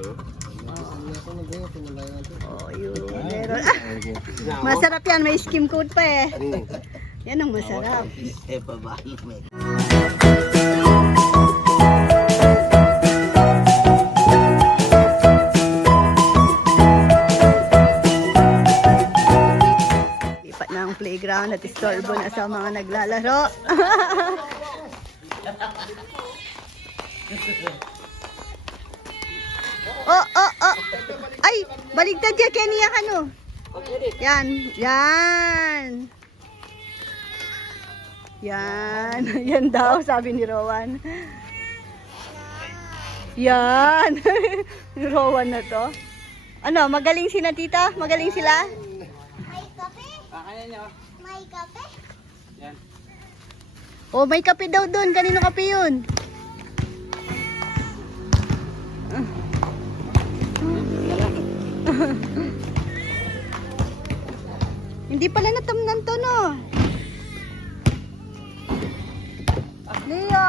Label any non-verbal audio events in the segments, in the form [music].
Oh, yun. Meron. [laughs] Masarap yan. May skim coat pa eh. Yan ang masarap. Eh, mo. Lipat na ang playground at istorbo na sa mga naglalaro. [laughs] oh, oh, oh. Ay, baligtad yan, Kenny, yan ano. Yan, yan. Yan, [laughs] yan daw, sabi ni Rowan. Yan. [laughs] ni Rowan na to. Ano, magaling si na tita? Magaling sila? May kape? May kape? Oh, may kape daw doon. Kanino kape yun? [laughs] Hindi pala natamnan to, no? Leo!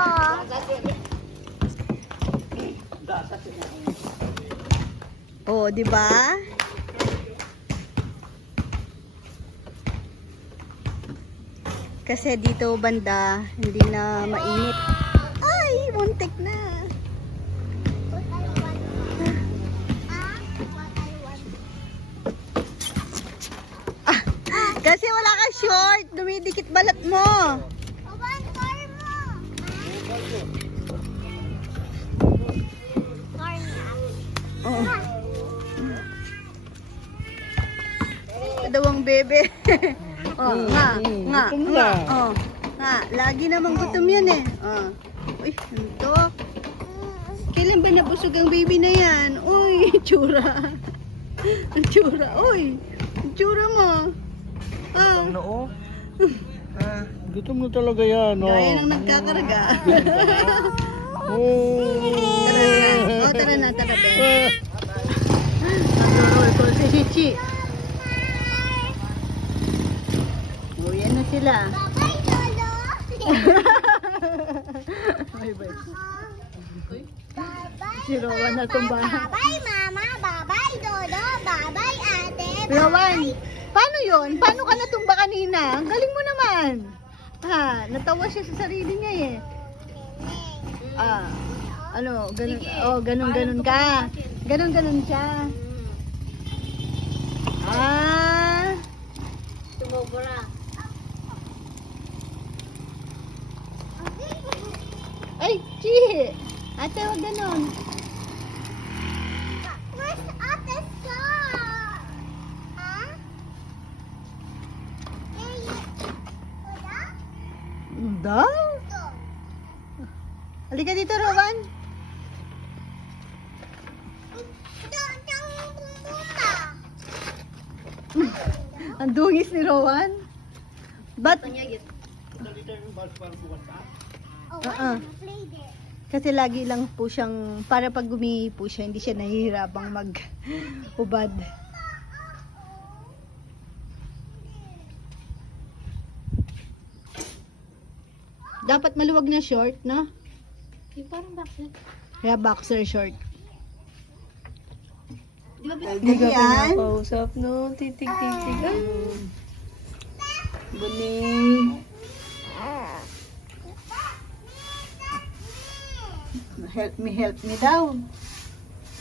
Oh, di ba? Kasi dito banda, hindi na mainit. Ay, muntik na. Dumidikit balat mo. Niya. Oh. Dalawang bebe. [laughs] oh, nga, nga, nga. Oh, nga, lagi namang gutom yan eh. Oh. Uy, antok. Kailan ba nabusog ang baby na yan? Uy, [laughs] tsura. Ang tsura. Uy, ang tsura mo. Ah, Noo? [laughs] Gutom na talaga yan, oh. gaya ng nagkakarga. Oh. tara na. Oh, tara na, tara, call si Chichi. Oh, yan na sila. Babay, Lolo. Bye, bye. Babay, Si Rowan na tumba. babay, mama. Babay, Lolo. Babay, ate. Rowan, yon? Paano ka natumba kanina? Ang galing mo naman. Ha, natawa siya sa sarili niya eh. Ah, ano, ganun, oh, ganun, ganun ka. Ganun, ganun siya. Ah, Tumubura. ay, chi. Ate, wag ganun. Where's ate Star? Huh? Eh, wala? Da? Ito. Halika dito, Rowan. [laughs] Ang dungis ni Rowan. Why play there? Kasi lagi lang po siyang, para pag gumihi po siya, hindi siya nahihirapang mag-ubad. Dapat maluwag na short, no? Yung parang bakit? Kaya boxer short. Di ba Hindi ka Kausap no, titig-titig. Ay, Buning. Help me, help me daw.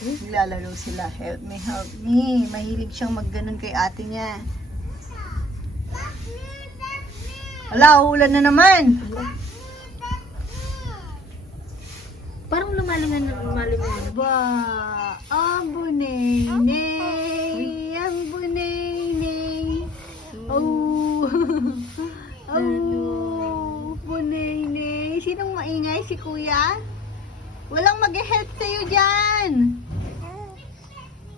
Naglalaro sila. Help me, help me. Mahilig siyang magganon kay ate niya. Ala, ulan na naman. Parang lumalingan na lumalingan. Ba, ang bunay-nay, ang bunay-nay. Oh, [laughs] oh, bunay-nay. Sinong maingay? Si kuya? Walang mag-help sa'yo dyan.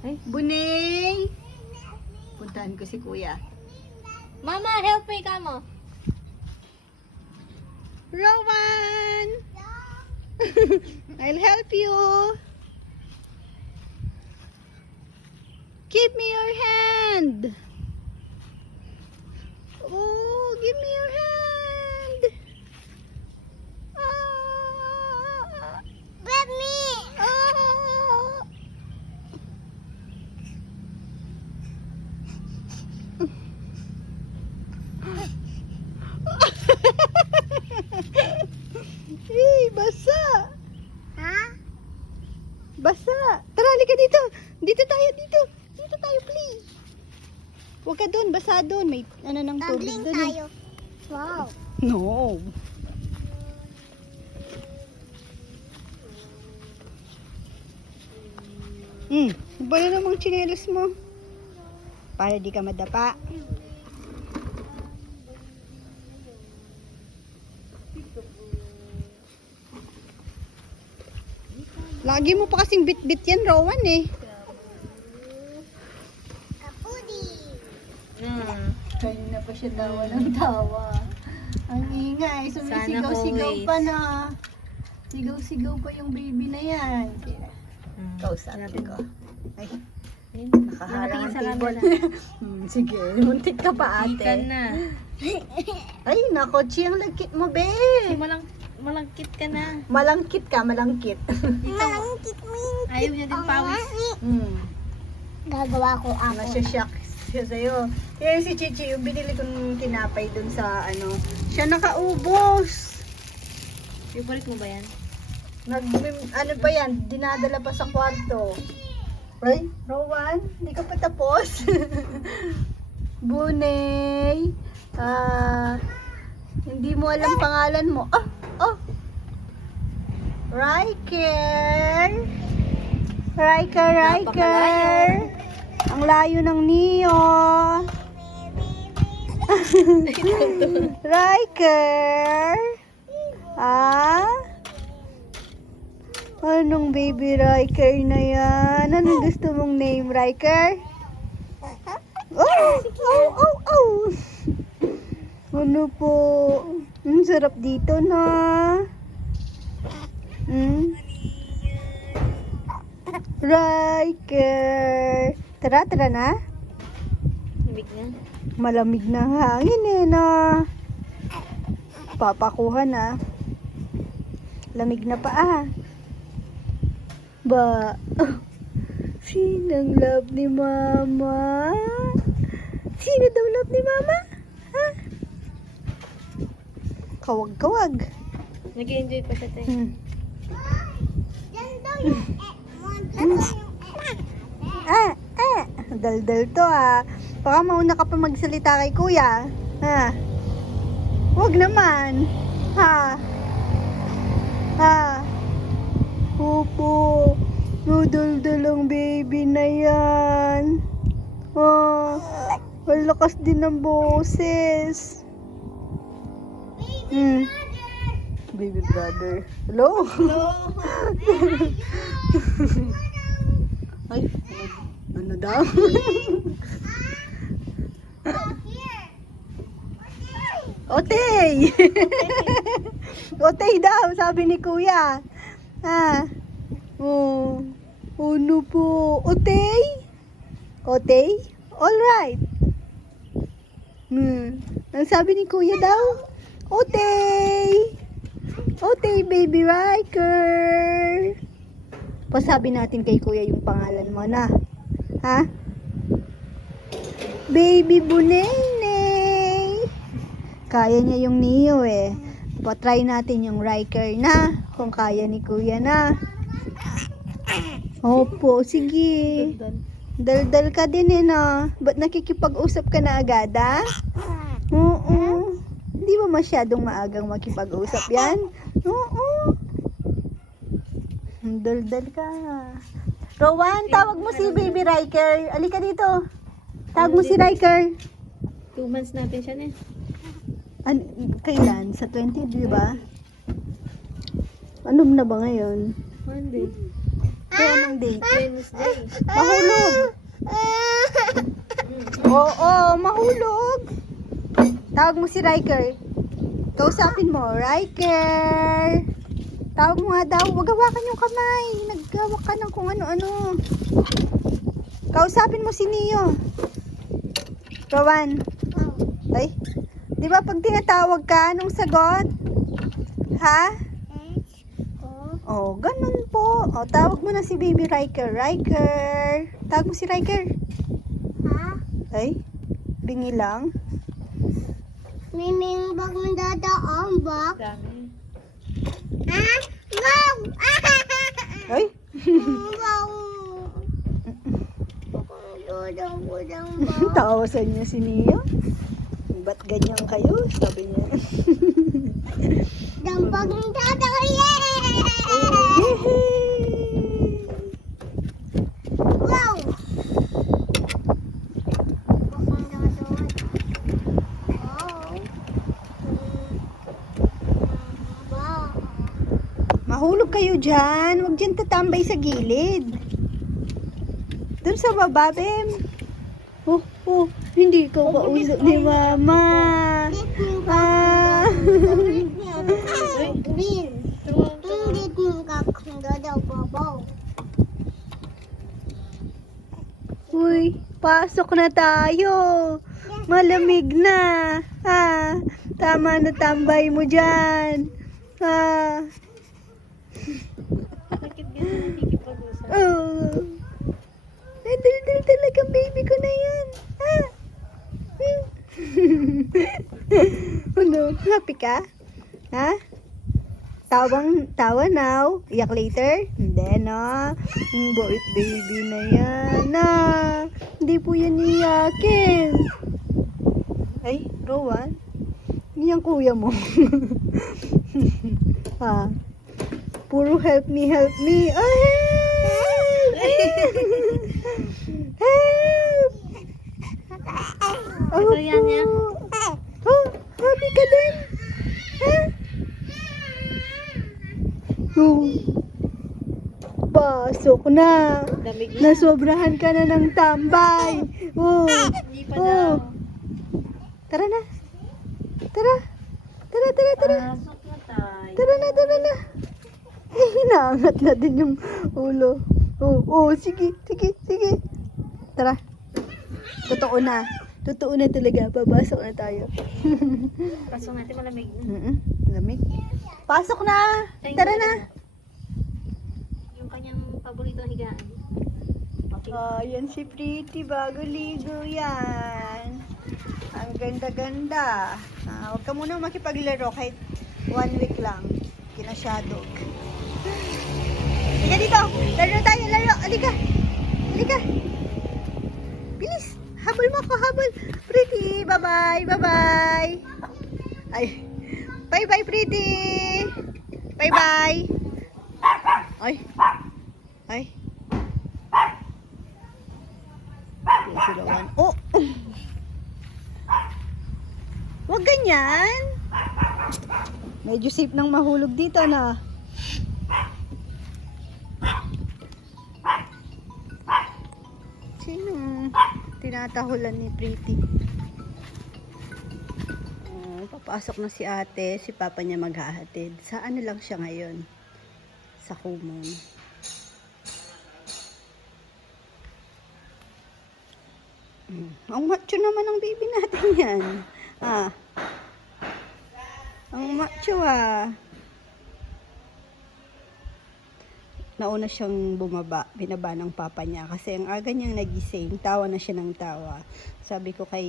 Ay, bunay. Puntahan ko si kuya. Mama, help me ka mo. Rowan! [laughs] I'll help you. Give me your hand. Oh, give me your hand. Ah, Let me. ah. Tara, halika dito. Dito tayo, dito. Dito tayo, please. Huwag ka doon, basa doon. May ano ng tubig Tagling doon. eh. tayo. Wow. No. Hmm, ba na namang chinelas mo? Para di ka madapa. Lagi mo pa kasing bit-bit yan, Rowan eh. Kapudi. Hmm. Kanina pa siya tawa ng tawa. Ang ingay, sumisigaw-sigaw pa na. Sigaw-sigaw pa yung baby na yan. Hmm. Kausapin ko. Ay, Ayun. nakaharang ang Nakatingin sa table. [laughs] hmm, sige, muntik ka pa Ikan ate. na. [laughs] Ay, nako, Chi, ang lagkit mo, be. Malang, malangkit ka na. Malangkit ka, malangkit. Malangkit [laughs] mo yung Ayaw niya din pawis. hmm. Gagawa ko ako. Nasya-shock siya sa'yo. Kaya si Chichi, yung binili kong tinapay dun sa ano, siya nakaubos. Favorite mo ba yan? Nag, ano ba yan, dinadala pa sa kwarto. Ay, Rowan, hindi ka pa tapos. [laughs] Bunay, ah, hindi mo alam pangalan mo. Oh, oh. Riker. Riker, Riker. Ang layo ng Neo. [laughs] Riker. Ah? Anong baby Riker na yan? Anong gusto mong name, Riker? Oh! Oh! Oh! Oh! Ano po? Ang sarap dito na. Hmm? Riker. Tara, tara na. Ibig na. Malamig na ang hangin eh na. Papakuha na. Lamig na pa ah. Ba, [laughs] sinang love ni mama? Sino daw love ni mama? Ha? Kawag-kawag. Nag-enjoy pa siya tayo. Hmm. Yan daw yung eh, daw yung eh. Ah. Daldal to ah. Baka mauna ka pa magsalita kay kuya. Ha? Huwag naman. Ha? Ha? Opo. Nudaldal ang baby na yan. Ah, ang lakas din ng boses. Hmm. Baby brother. Hello? Hello? [laughs] Ay, daw? Otey! Otey daw, sabi ni kuya. Ha? Oh, ano po? Otey? Otey? Alright. Hmm. Ang sabi ni kuya daw? Otey! Otey, baby Riker! Pasabi natin kay kuya yung pangalan mo na. Ha? Baby Bunene! Kaya niya yung Neo eh. Patry natin yung Riker na. Kung kaya ni kuya na. Opo, sige. Daldal ka din eh na. Ba't nakikipag-usap ka na agad ah? Oo. Hindi ba masyadong maagang makipag-usap yan? Oo. Daldal ka. Rowan, tawag mo si Baby Riker. Alika dito. Tawag mo si Riker. Two months natin siya na. An kailan? Sa 20, di ba? Ano na ba ngayon? Monday. Kaya anong date? Wednesday. Mahulog! Oo, mahulog! Tawag mo si Riker. Kausapin mo, Riker! Tawag mo nga daw, wag hawakan yung kamay. Naghawak ka ng kung ano-ano. Kausapin mo si Neo. Rowan. Ay, di ba pag tinatawag ka, anong sagot? Ha? Oh, ganun po. Oh, tawag mo na si Baby Riker. Riker. Tawag mo si Riker. Ha? Ay, bingi lang. May bag mo dadaan bag. Dami. Ha? Wow! [laughs] Ay, Tawasan niya si Nia. Ba't ganyan kayo? Sabi niya. Dampag ng. Wow. Wow. Mahulog kayo dyan. Huwag dyan tatambay sa gilid. Doon sa baba, Bem. Oh, oh, hindi ko kausap ni Mama. Ah. Green. Hindi kakong dadaw babaw. Uy, pasok na tayo. Malamig na. Ha? Tama na tambay mo dyan. Ha? Bakit ganun nakikipag-usap? Oh. Nadaldal talagang baby ko na yan. [laughs] Ha? ano? Happy ka? Ha? Tawang, tawa now. Iyak later? Hindi, no? Yung boit baby na yan. Na, hindi po yan iyakin. Ay, Rowan. Yan kuya mo. ha? [laughs] Puro help me, help me. Ay, help! Ito yan niya. Oh, happy ka din? Ha? Oh. Pasok na. Lamig na. Nasobrahan ka na ng tambay. Oh. Hindi pa Oh. Tara na. Tara. Tara, tara, tara. Pasok na tayo. Tara na, tara na. [laughs] Hinaangat na din yung ulo. Oh, oh, sige, sige, sige. Tara. Totoo na. Totoo na talaga. Papasok na tayo. [laughs] Pasok natin malamig na. Mm Lamig. Pasok na. Tara na. Yung kanyang paborito higaan. Okay. Oh, yan si Pretty. Bago ligo yan. Ang ganda-ganda. Ah, huwag ka muna makipaglaro kahit one week lang. Kinasyadog. Halika dito. Laro tayo, laro. Halika. Halika. Bilis. Habol mo ako, habol. Pretty. Bye-bye. Bye-bye. Ay. Bye-bye, Pretty. Bye-bye. Ay. Ay. Yan si Rowan. Oh! Huwag ganyan. Medyo safe nang mahulog dito na. Sino? Tinatahulan ni Pretty. Oh, papasok na si ate, si papa niya maghahatid. Sa ano lang siya ngayon? Sa Kumon. Mm. Ang macho naman ang baby natin [laughs] yan. Ah. Ang macho ah. Nauna siyang bumaba, binaba ng papa niya kasi ang aga niyang nagising, tawa na siya ng tawa. Sabi ko kay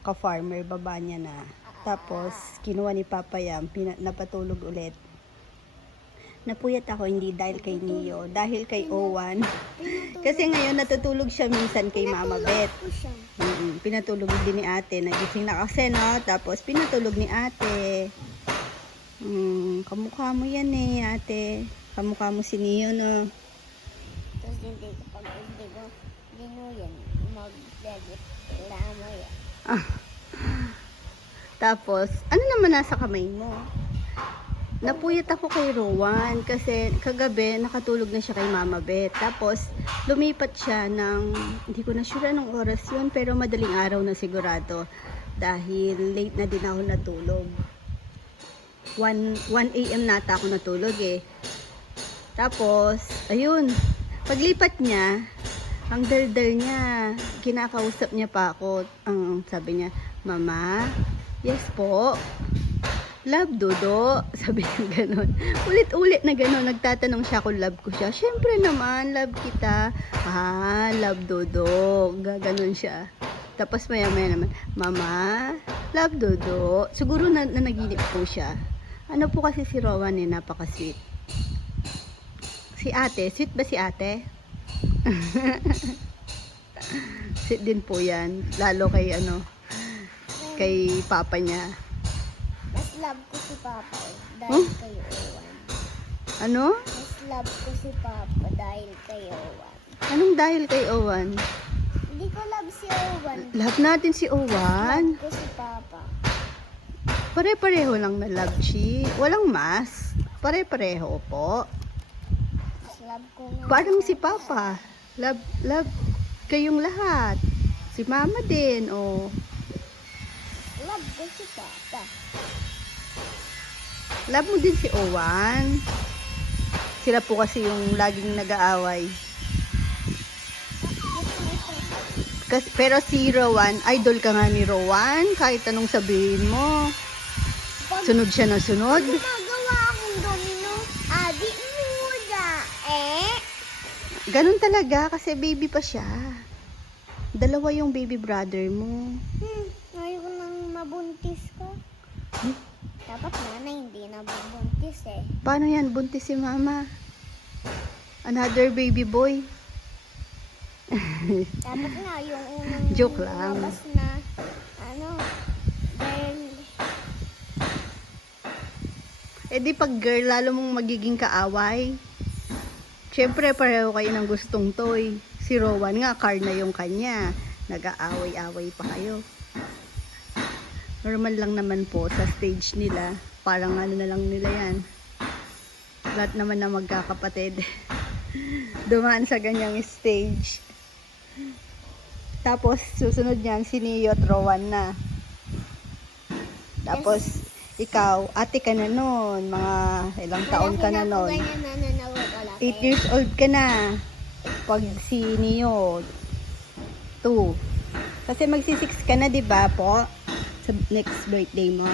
ka-farmer, baba niya na. Tapos, kinuha ni Papa yan, pina- napatulog ulit. Napuyat ako, hindi dahil kay Neo, dahil kay Owan. Kasi ngayon natutulog siya minsan kay Mama Beth. Ko siya. Mm, pinatulog din ni ate. Nagising na kasi, no? Tapos, pinatulog ni ate. Mm, kamukha mo yan eh, ate. Kamukha mo si Neo, no? Tapos hindi ko pag hindi ko dinuyan, mag-legit. Wala mo yan. Tapos, ano naman nasa kamay mo? Napuyat ako kay Rowan kasi kagabi nakatulog na siya kay Mama Beth. Tapos, lumipat siya ng, hindi ko na sure anong oras yun, pero madaling araw na sigurado. Dahil late na din ako natulog. 1, 1 a.m. nata ako natulog eh. Tapos, ayun, paglipat niya, ang daldal niya, kinakausap niya pa ako. Ang sabi niya, Mama, yes po. Love Dodo. [laughs] Sabi niya gano'n. Ulit-ulit na gano'n. Nagtatanong siya kung love ko siya. Siyempre naman, love kita. Ah, love Dodo. Gaganon siya. Tapos maya maya naman, Mama, love Dodo. Siguro na, na naginip po siya. Ano po kasi si Rowan eh, napaka-sweet. Si ate, sweet ba si ate? [laughs] Sweet din po yan. Lalo kay ano, kay papa niya. Mas love ko si Papa eh, dahil Huh? kay Owan. Ano? Mas love ko si Papa dahil kay Owan. Anong dahil kay Owan? Hindi ko love si Owan. Love natin si Owan. Love ko si Papa. Pare-pareho lang na love chi. Walang mas. Pare-pareho po. Love ko. Parang si Papa. Love, love kayong lahat. Si Mama din, oh. Love ko si Papa. Love mo din si Owan. Sila po kasi yung laging nag-aaway. Kas, pero si Rowan, idol ka nga ni Rowan. Kahit anong sabihin mo. Sunod siya na sunod. Ganun talaga kasi baby pa siya. Dalawa yung baby brother mo. Hmm, ayoko nang mabuntis ko. Hmm? Dapat nanay hindi na mabuntis eh. Paano yan? Buntis si mama. Another baby boy. [laughs] Dapat nga yung unang Joke lang. lumabas na ano, girl. Eh di pag girl, lalo mong magiging kaaway. Siyempre, pareho kayo ng gustong toy. Si Rowan nga, car na yung kanya. Nag-aaway-away pa kayo. Normal lang naman po sa stage nila. Parang ano na lang nila yan. Lahat naman na magkakapatid. [laughs] Dumaan sa ganyang stage. Tapos, susunod niyan, si Neo at Rowan na. Tapos, ikaw, ate ka na nun. Mga ilang taon ka na na nanawag 8 years old ka na. Pag si Neo, 2. Kasi magsi-6 ka na, di ba po? Sa next birthday mo.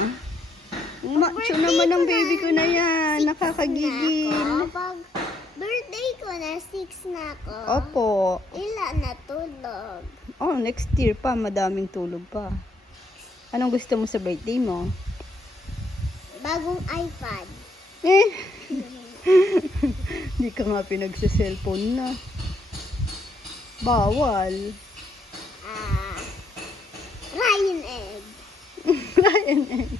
Macho naman ang baby ko na yan. Nakakagigil. Pag birthday ko na, 6 na ako. Opo. Ila na tulog. Oh, next year pa. Madaming tulog pa. Anong gusto mo sa birthday mo? Bagong iPad. Eh. [laughs] Hindi ka nga pinagsa-cellphone na. Bawal. Ah, Ryan Egg. [laughs] Ryan Egg.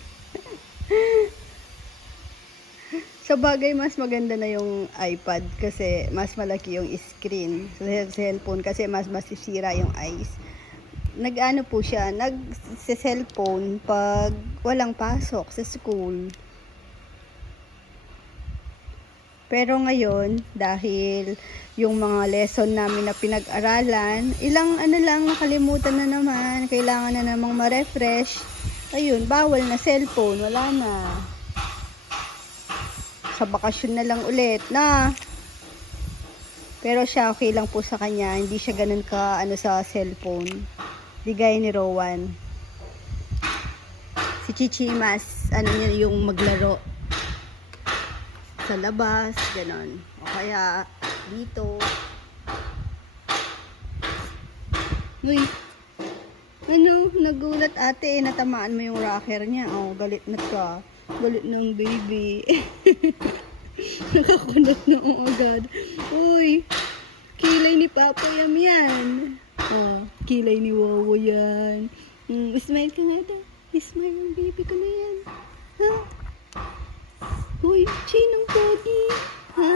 Sa bagay, mas maganda na yung iPad kasi mas malaki yung screen. Sa cellphone kasi mas masisira yung eyes. Nag-ano po siya, nag-cellphone pag walang pasok sa school. Pero ngayon, dahil yung mga lesson namin na pinag-aralan, ilang ano lang nakalimutan na naman, kailangan na namang ma-refresh. Ayun, bawal na cellphone, wala na. Sa bakasyon na lang ulit na. Pero siya okay lang po sa kanya, hindi siya ganun ka ano sa cellphone. Di gaya ni Rowan. Si Chichi mas ano niya yung maglaro sa labas, ganon. O kaya dito. Uy, ano, nagulat ate, eh, natamaan mo yung rocker niya. Oh, galit na ka. Galit ng baby. [laughs] Nakakunat na ang agad. Uy, kilay ni Papa Yam yan. Oh, kilay ni Wawa yan. Mm, smile ka nga daw. Smile ang baby ko na yan. Ha? Uy, chinong pogi. Ha?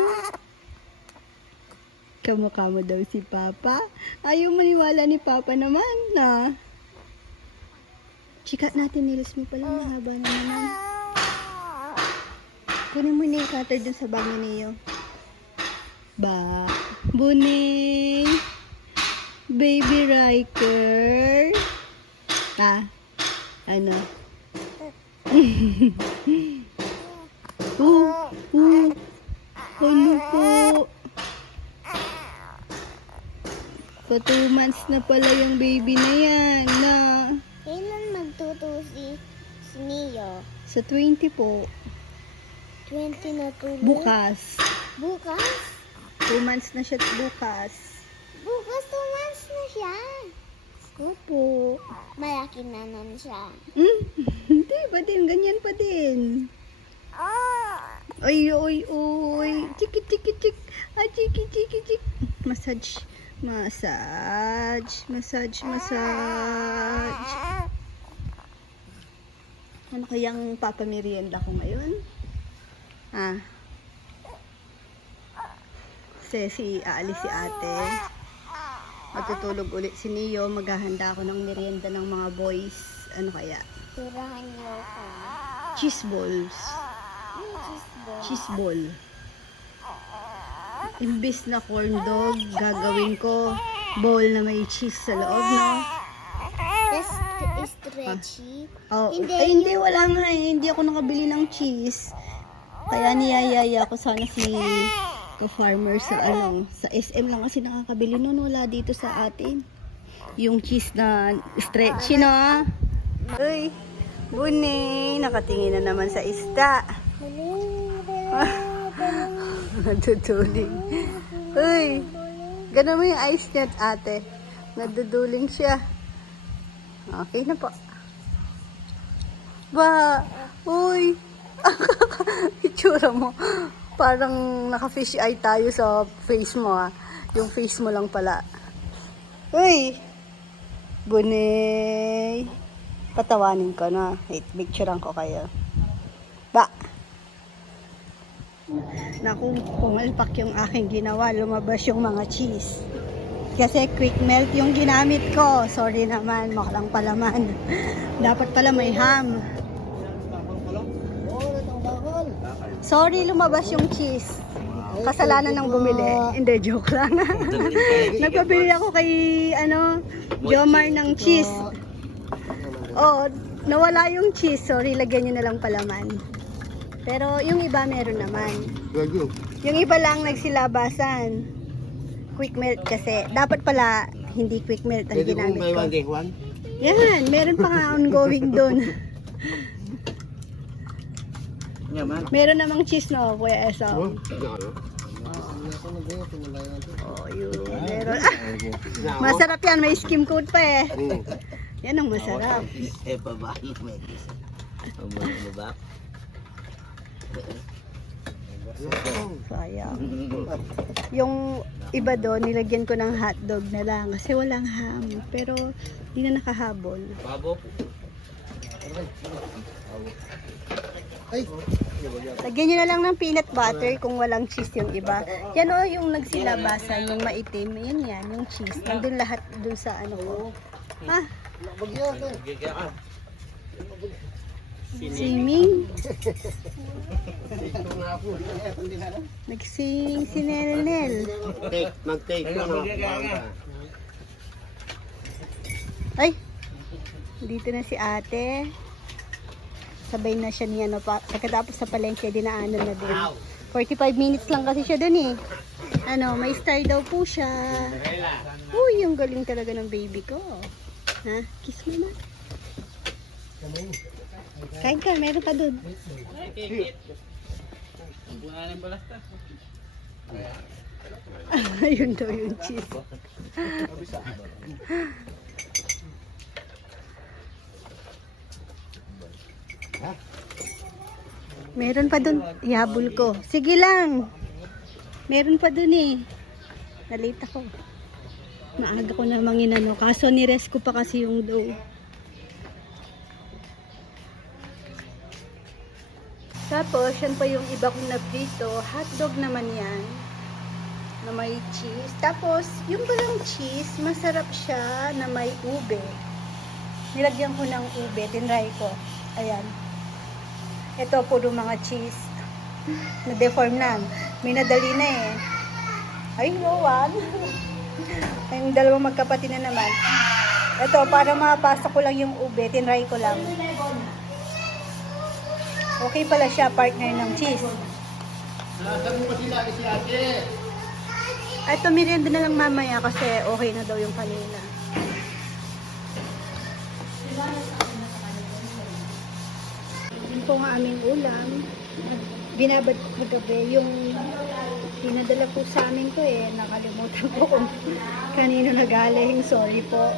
Kamukha mo daw si Papa. Ayaw maniwala ni Papa naman na. Chika natin nilis mo pala. Mahaba na naman. Kunin mo na yung cutter dun sa bag ni Neo. Ba, buning. Baby Riker. Ah, ano? [laughs] oh, oh, ano po? Pa two months na pala yung baby na yan na Kailan magtuto si, si Neo? sa 20 po. 20 na tulog? Bukas. Bukas? Two months na siya bukas. Bukas 2 months na siya. Opo. Malaki na nun siya. Hmm? [laughs] Hindi pa din, ganyan pa din. Ah! Ay, oy, oy. Chiki, chiki, chik. Ah, chiki, chiki, chik. Massage. Massage, massage, massage. Ano kayang papamerienda ko ngayon? Ah. Kasi si aalis si ate. Matutulog ulit si Neo. Maghahanda ako ng merienda ng mga boys. Ano kaya? Tirahan niyo ako. Cheese balls. Cheese ball. Cheese ball. Imbis na corn dog, gagawin ko bowl na may cheese sa loob, no? Is, stretchy. Oh, Hindi, ay, hindi, wala nga eh. Hindi ako nakabili ng cheese. Kaya niyayaya ko sana si the farmer sa ano, sa SM lang kasi nakakabili nun. Wala dito sa atin. Yung cheese na stretchy, no? Uy, Buni, nakatingin na naman sa isda. [laughs] Naduduling. Uy, ganun mo yung ice net, ate. Naduduling siya. Okay na po. Ba, uy. [laughs] Itsura mo. Parang naka-fish eye tayo sa face mo ah. Yung face mo lang pala. Uy. Bunay. Patawanin ko na. Wait, picturean ko kayo. Ba. Naku, pumalpak yung aking ginawa. Lumabas yung mga cheese. Kasi quick melt yung ginamit ko. Sorry naman, makalang palaman. [laughs] Dapat pala may ham. Sorry, lumabas yung cheese. Kasalanan ng bumili. Hindi, joke lang. [laughs] Nagpabili ako kay, ano, Jomar ng cheese. Oo, nawala yung cheese. Sorry, lagyan nyo na lang palaman. Pero yung iba meron naman. Yung iba lang nagsilabasan. Quick melt kasi. Dapat pala hindi quick melt ang Pwede kong ginamit may ko. one day one? Yan, meron pa nga ongoing doon. [laughs] Yaman. meron namang cheese no, Kuya Eso. Oh, Oh, yun. Meron. Ah, masarap yan, may skim coat pa eh. Yan ang masarap. Eh, babae may isa. Ang mga ba? Sayang. Yung iba doon, nilagyan ko ng hotdog na lang kasi walang ham. Pero, di na nakahabol. Babo. Lagyan nyo na lang ng peanut butter kung walang cheese yung iba. Yan o, yung nagsilabasan, yung maitim. Yan yan, yung cheese. Nandun lahat dun sa ano ko. Ha? Swimming? Nag-swimming si Nelnel. Take, mag-take ko na. Ay! Dito na si ate. Sabay na siya niya, no, pa, pagkatapos sa palengke, dinaanan na din. 45 minutes lang kasi siya dun eh. Ano, may star daw po siya. Uy, yung galing talaga ng baby ko. Ha? Kiss mo na. Kain ka, meron pa dun. [laughs] Ayun daw yung cheese. Meron pa dun. Ihabol ko. Sige lang. Meron pa dun eh. Nalate ako. Maaga ko namang inano. Kaso nires ko pa kasi yung dough. Tapos, yan pa yung iba kong naprito. Hotdog naman yan. Na may cheese. Tapos, yung palang cheese, masarap siya na may ube. Nilagyan ko ng ube. Tinry ko. Ayan. Ito, puro mga cheese. Na-deform na. May nadali na eh. Ay, Rowan. Yung dalawang magkapatid na naman. Ito, para mapasa ko lang yung ube, tinry ko lang. Okay pala siya, partner ng cheese. Ito, merienda na lang mamaya kasi okay na daw yung kanina. Po ang aming ulam. Binabad ko gabi yung pinadala po sa amin ko eh. Nakalimutan ko kung kanino nagaling. Sorry po.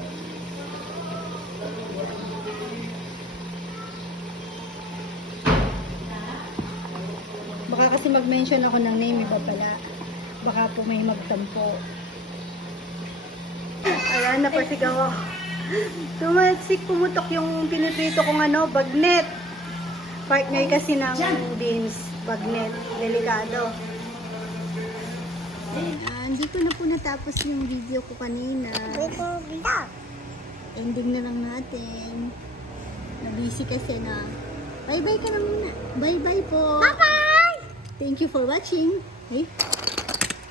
Baka kasi mag-mention ako ng name iba pala. Baka po may magtampo. Ayan, napasigaw ako. Tumalsik, pumutok yung pinutrito kong ano, bagnet. Partner kasi ng beans, bagnet. Delikado. Hindi ko na po natapos yung video ko kanina. Ending na lang natin. Na-busy kasi na. Bye-bye ka na muna. Bye-bye po. Bye! Thank you for watching. Hey.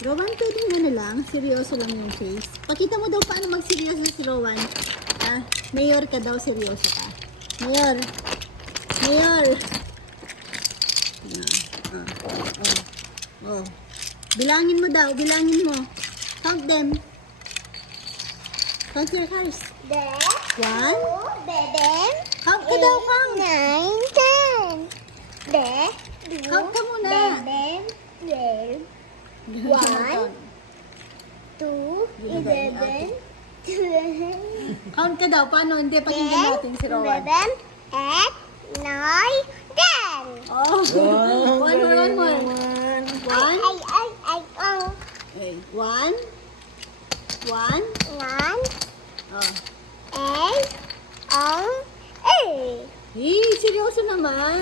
Rowan, pwedeng ano lang, seryoso lang yung face. Pakita mo daw paano magseryoso si Rowan. Ah, mayor ka daw, seryoso ka. Mayor. Mayor. Oh, oh. Bilangin mo daw, bilangin mo. Count them. Count your cars. De, One. two, beben, Count ka daw, count. nine, ten. De, Count ka muna. beben, twelve, One. two, eleven, Count ka daw, paano? Hindi, pakinggan natin si Rowan. eleven, eight, nine, ten. Oh, one more, one more. One. Ay, ay, ay, oh. Okay. One. One. Nine, Oh. eight, oh, eight. Hey, seryoso naman.